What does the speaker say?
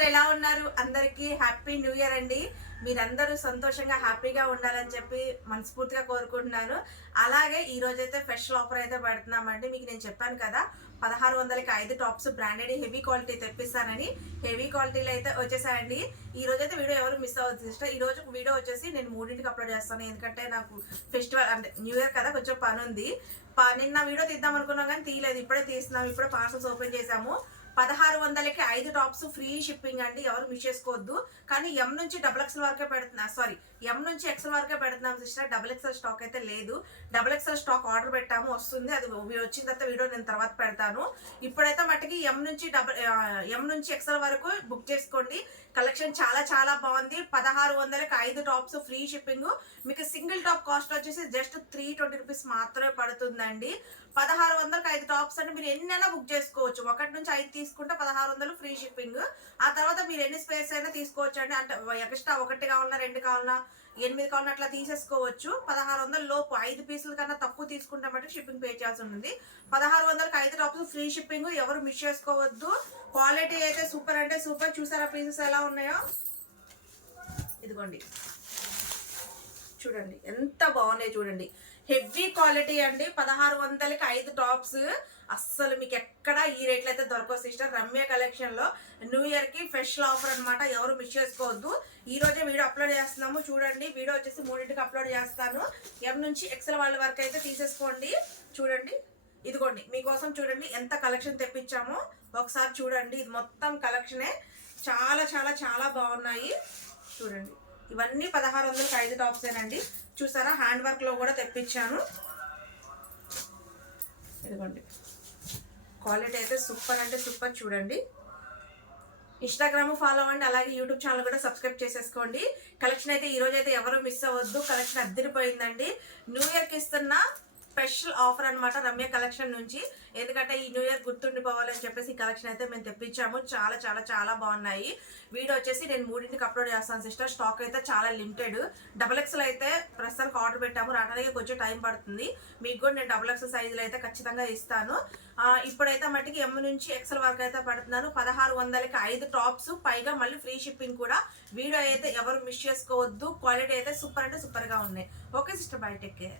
అందరూ ఎలా ఉన్నారు? అందరికీ హ్యాపీ న్యూ ఇయర్ అండి. మీరందరూ సంతోషంగా హ్యాపీగా ఉండాలని చెప్పి మనస్ఫూర్తిగా కోరుకుంటున్నాను. అలాగే ఈ రోజైతే స్పెషల్ ఆఫర్ అయితే పెడుతున్నామండి. మీకు నేను చెప్పాను కదా 1600కి 5 టాప్స్ బ్రాండెడ్ హెవీ క్వాలిటీ తెప్పిస్తానని. హెవీ క్వాలిటీలో అయితే వచ్చేసాయండి. ఈ రోజైతే వీడియో ఎవరు మిస్ అవ్వద్దు సిస్టర్. ఈ రోజు వీడియో వచ్చేసి నేను 3ంటికి అప్లోడ్ చేస్తాను. ఎందుకంటే నాకు ఫెస్టివల్ అంటే న్యూ ఇయర్ కదా, కొంచెం పని ఉంది. నిన్న వీడియో తీద్దాం అనుకున్నాం కానీ తీయలేదు. ఇప్పుడే తీస్తున్నాం. ఇప్పుడే పార్సల్స్ ఓపెన్ చేసాము. 1600కి 5 టాప్స్ ఫ్రీ షిప్పింగ్ అండి. ఎవరు మిస్ చేసుకోవద్దు. కానీ ఎం నుంచి XXL వరకే పెడుతున్నా, సారీ ఎం నుంచి XL వరకే పెడుతున్నాం సిస్టర్. XXL స్టాక్ అయితే లేదు. XXL స్టాక్ ఆర్డర్ పెట్టాము, వస్తుంది. అది వచ్చిన తర్వాత వీడియో నేను తర్వాత పెడతాను. ఇప్పుడైతే మట్టుకి ఎం నుంచి XL వరకు బుక్ చేసుకోండి. కలెక్షన్ చాలా చాలా బాగుంది. 1600కి 5 టాప్స్ ఫ్రీ షిప్పింగ్. మీకు సింగిల్ టాప్ కాస్ట్ వచ్చేసి జస్ట్ 320 రూపీస్ మాత్రమే పడుతుందండి. 1600కి 5 టాప్స్ అంటే మీరు ఎన్నైనా బుక్ చేసుకోవచ్చు. 1 నుంచి 5 తీసుకుంటే 1600 ఫ్రీ షిప్పింగ్. ఆ తర్వాత మీరు ఎన్ని స్పేస్ అయినా తీసుకోవచ్చు అండి. అంటే ఎక్స్ట్రా 1 కావాలన్నా 2 కావాలన్నా 8 కావాలన్నా అట్లా తీసేసుకోవచ్చు. 1600 లోపు 5 పీసుల కన్నా తక్కువ తీసుకుంటే మటుకు షిప్పింగ్ పే చేయాల్సి ఉంటుంది. 1600కి 5 టాప్స్ ఫ్రీ షిప్పింగ్. ఎవరు మిస్ చేసుకోవద్దు. క్వాలిటీ అయితే సూపర్ అంటే సూపర్. చూసారా పీసెస్ ఎలా ఉన్నాయో? ఇదిగోండి, చూడండి ఎంత బాగున్నాయి చూడండి. హెవీ క్వాలిటీ అండి. 1600కి 5 టాప్స్. అస్సలు మీకు ఎక్కడ ఈ రేట్లు అయితే దొరకవు సిస్టర్. రమ్య కలెక్షన్ లో న్యూ ఇయర్ కి స్పెషల్ ఆఫర్ అనమాట. ఎవరు మిస్ చేసుకోవద్దు. ఈ రోజే వీడియో అప్లోడ్ చేస్తున్నాము. చూడండి, వీడియో వచ్చేసి 3ంటికి అప్లోడ్ చేస్తాను. ఎం నుంచి XL వాళ్ళ వరకు అయితే తీసేసుకోండి. చూడండి, ఇదిగోండి మీకోసం చూడండి ఎంత కలెక్షన్ తెప్పించామో ఒకసారి చూడండి. ఇది మొత్తం కలెక్షనే. చాలా చాలా చాలా బాగున్నాయి. చూడండి, ఇవన్నీ 1600కి 5 టాప్స్ ఏనండి. చూసారా, హ్యాండ్ వర్క్ లో కూడా తెప్పించాను. ఇదిగోండి, క్వాలిటీ అయితే సూపర్ అంటే సూపర్. చూడండి, ఇన్స్టాగ్రామ్ ఫాలో అవ్వండి. అలాగే యూట్యూబ్ ఛానల్ కూడా సబ్స్క్రైబ్ చేసేసుకోండి. కలెక్షన్ అయితే ఈ రోజు అయితే ఎవరు మిస్ అవ్వద్దు. కలెక్షన్ అద్దరిపోయిందండి. న్యూ ఇయర్కి ఇస్తున్న స్పెషల్ ఆఫర్ అనమాట రమ్య కలెక్షన్ నుంచి. ఎందుకంటే ఈ న్యూ ఇయర్ గుర్తుండిపోవాలని చెప్పేసి ఈ కలెక్షన్ అయితే మేము తెప్పించాము. చాలా చాలా చాలా బాగున్నాయి. వీడియో వచ్చేసి నేను 3ంటికి అప్లోడ్ చేస్తాను సిస్టర్. స్టాక్ అయితే చాలా లిమిటెడ్. XXL అయితే ప్రస్తుతానికి ఆర్డర్ పెట్టాము. రావడానికి కొంచెం టైం పడుతుంది. మీకు కూడా నేను XXL సైజులో అయితే ఖచ్చితంగా ఇస్తాను. ఇప్పుడైతే మట్టికి ఎం నుంచి XL వరకు అయితే పెడుతున్నాను. 1600కి 5 టాప్స్, పైగా మళ్ళీ ఫ్రీ షిప్పింగ్ కూడా. వీడియో అయితే ఎవరు మిస్ చేసుకోవద్దు. క్వాలిటీ అయితే సూపర్ అంటే సూపర్గా ఉన్నాయి. Okay sister, by, take care.